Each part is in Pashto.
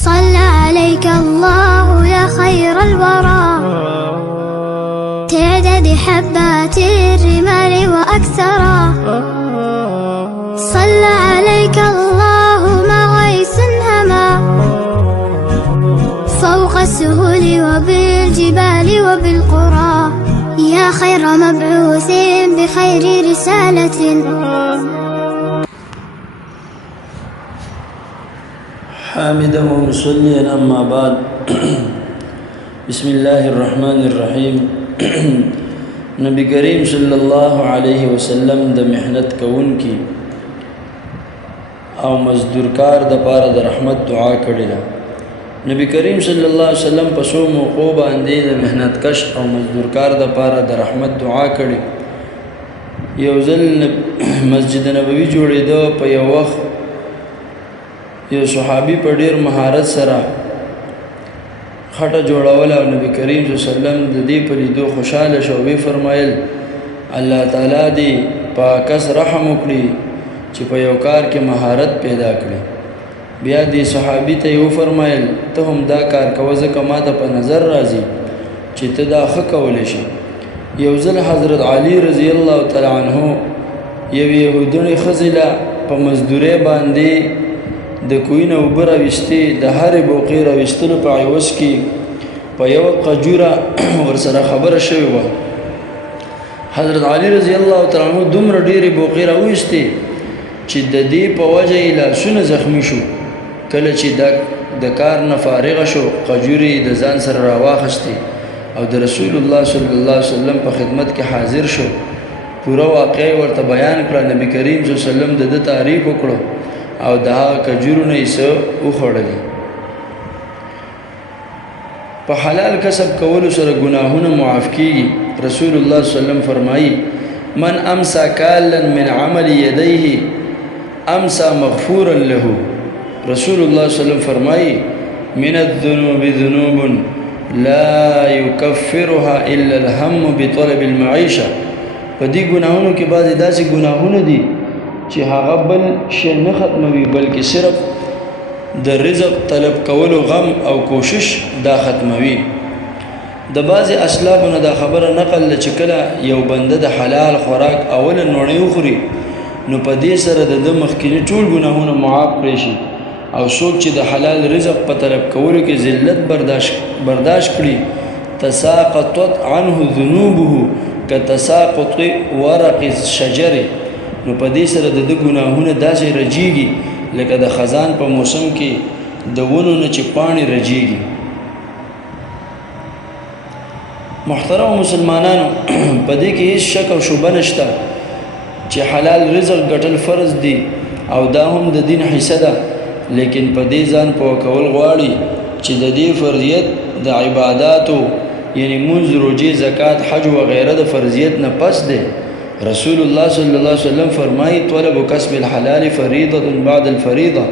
صلى عليك الله يا خير الورى تعدد حبات الرمال وأكثرا صلى عليك الله ما غيث هما فوق السهول وبالجبال وبالقرى يا خير مبعوث بخير رسالة حامدا ومصليا أما بعد بسم الله الرحمن الرحيم نبی کریم صلی الله علیه وسلم د محنت کون کی او مزدورکار د پاره د رحمت دعا کړی ده. نبی کریم صلی الله علیه وسلم په سو موقع باندې د محنت کش او مزدورکار د پاره د رحمت دعا کړی. یو ځل مسجد نبوي جوړېده په یو وخت یو صحابي په ډیر مهارت سره خټه جوړول او نبی کریم صلی الله علیه وسلم د دې په لیدو خوشاله شو. وی فرمایل الله تعالی دې په کس رحم وکړي چې په یو کار کې مهارت پیدا کړي. بیا دې صحابي ته یو فرمایل ته هم دا کار کوه ځکه ماته په نظر راځي چې ته دا ښه کولی شي. یو ځل حضرت علي رضی الله تعالی عنه یو یهودنۍ ښځې له په مزدورۍ باندې د کوی نه اوبه راویستې د هرې بوقې راویستلو په عوض کې په یوه قجوره ورسره خبره شوې وه. حضرت علي رضی الله تعالی عنه دومره ډېرې بوقې راویستې چې د دې په وجه یې لاسونه زخمي شو. کله چې د کار نه فارغه شو قجورې د ځان سره راواخیستې او د رسول الله صلی الله علیه وسلم په خدمت کې حاضر شو. پوره واقعه ورته بیان کړه. نبی کریم صلی الله علیه وسلم د ده تعریف وکړو او د هغه کجورو نه یې څه وخوړلې. په حلال کسب کولو سره ګناهونه معاف کیږي. رسول الله صلی الله علیه وسلم فرمایي من امسا کالا من عمل یدیه امسا مغفورا له. رسول الله صلی الله علیه وسلم فرمایي من الذنوب ذنوب لا يكفرها الا الهم بطلب المعيشه. په دې ګناهونو کې بعضې داسې ګناهونه دي چې هغه بل شی نه ختموي بلکې صرف د رزق طلب کولو غم او کوشش دا ختموي. د بعضې اسلافو نه دا خبره نقل ده چې کله یو بنده د حلال خوراک اوله نوڼۍ وخوري نو په دې سره د ده مخکیني ټول ګناهونه معاف کړی شي. او څوک چې د حلال رزق په طلب کولو کې ذلت برداشت کړي تساقطت عنه ذنوبه کتساقط ورق الشجر. نو په دې سره د ده ګناهونه داسې رجیږي لکه د خزان په موسم کې د ونو نه چې پاڼې رجیږي. محترم مسلمانانو په دې کې هیڅ شک او شبه نشته چې حلال رزق ګټل فرض دی او دا هم د دین حصه ده. لیکن په دې ځان پوه کول غواړي چې د دې فرضیت د عباداتو یعنی منځ روژې زکات حج وغیره د فرضیت نه پس دی. رسول الله صلی الله علیه وسلم فرمایي طلب کسب الحلال فریضه بعد الفریضه.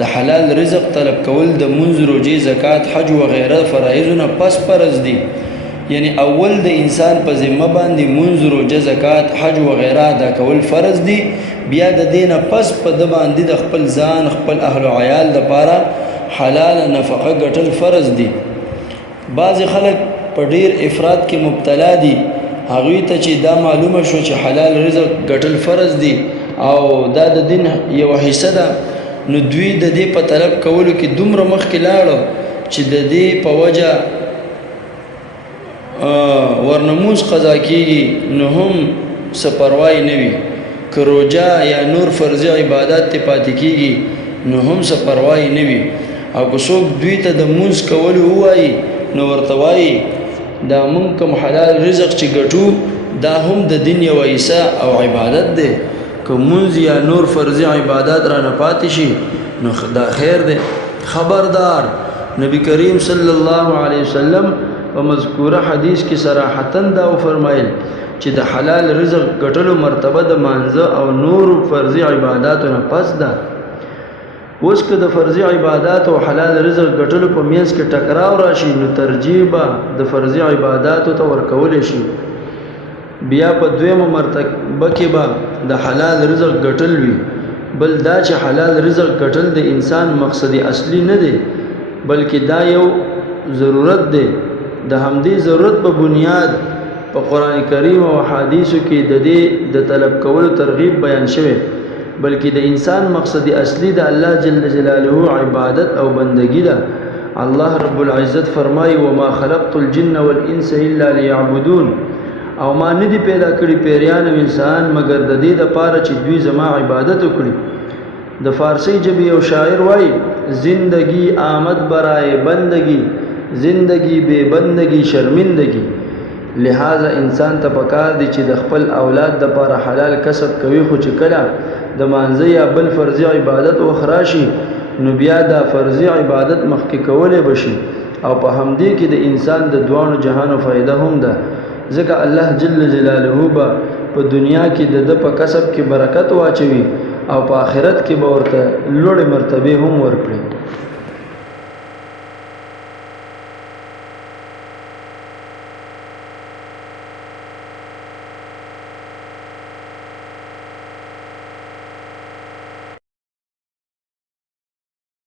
د حلال رزق طلب کول د منځ روژې زکات حج وغیره فرایضو نه پس فرض دي. یعنی اول د انسان په ذمه باندې منځ روژه زکات حج وغیره ادا کول فرض دي. بیا د دې نه پس په ده باندې د خپل ځان خپل اهل و عیال دپاره حلال نفقه ګټل فرض دي. بعضې خلک په ډیر افراد کې مبتلا دي. هغوی ته چې دا معلومه شو چې حلال رزق ګټل فرض دی او دا د دین یوه حصه ده نو دوی د دې په طلب کولو کې دومره مخکې لاړو چې د دې په وجه ورنموز قضا کیږي نو هم څه پروای نه وي. که روژه یا نور فرضي عبادات ته پاتې کیږي نو هم څه پروای نه وي. او که څوک دوی ته د مونځ کولو ووایي نو ورته وایي دا مونږ کوم حلال رزق چې ګټو دا هم د دین یوه حصه او عبادت دی. که مونځ یا نور فرضي عبادات رانه پاتې شي نو دا خیر دی. خبردار نبی کریم صلی الله علیه وسلم په مذکوره حدیث کې صراحتاً دا وفرمایل چې د حلال رزق ګټلو مرتبه د مانځه او نور فرضي عباداتو نه پس ده. اوس که د فرضي عبادات او حلال رزق ګټلو په منځ کې ټکراو راشي نو ترجیح به د فرضي عباداتو ته ورکولی شي. بیا په دویمه مرتبه کې به د حلال رزق ګټل وي. بل دا چې حلال رزق ګټل د انسان مقصد اصلي نه دی بلکې دا یو ضرورت دی. د همدې ضرورت په بنیاد په قرآن کریم او حدیثو کې د دې د طلب کولو ترغیب بیان شوی، بلکې د انسان مقصد اصلي د الله جل جلاله عبادت او بندگی ده. الله رب العزت فرمایي وما خلقت الجن والانس الا ليعبدون، او ما ندی پیدا کړی پیریان او انسان مگر د دې لپاره چې دوی زما عبادت وکړي. د فارسی ژبې یو شاعر وایي زندگی آمد برای بندگی، زندگی بے بندگی شرمندگی. لہذا انسان ته پکار دی چې د خپل اولاد د لپاره حلال کسب کوي، خو چې کله د مانځه یا بل فرضي عبادت وخت راشي نو بیا دا فرضي عبادت مخکې کولی بشي، او په همدې کې د انسان د دوانو جهانو فایده هم ده. ځکه الله جل جلاله به په دنیا کې د ده په کسب کې برکت واچوي او په آخرت کې به ورته لوړې مرتبې هم ورکړي.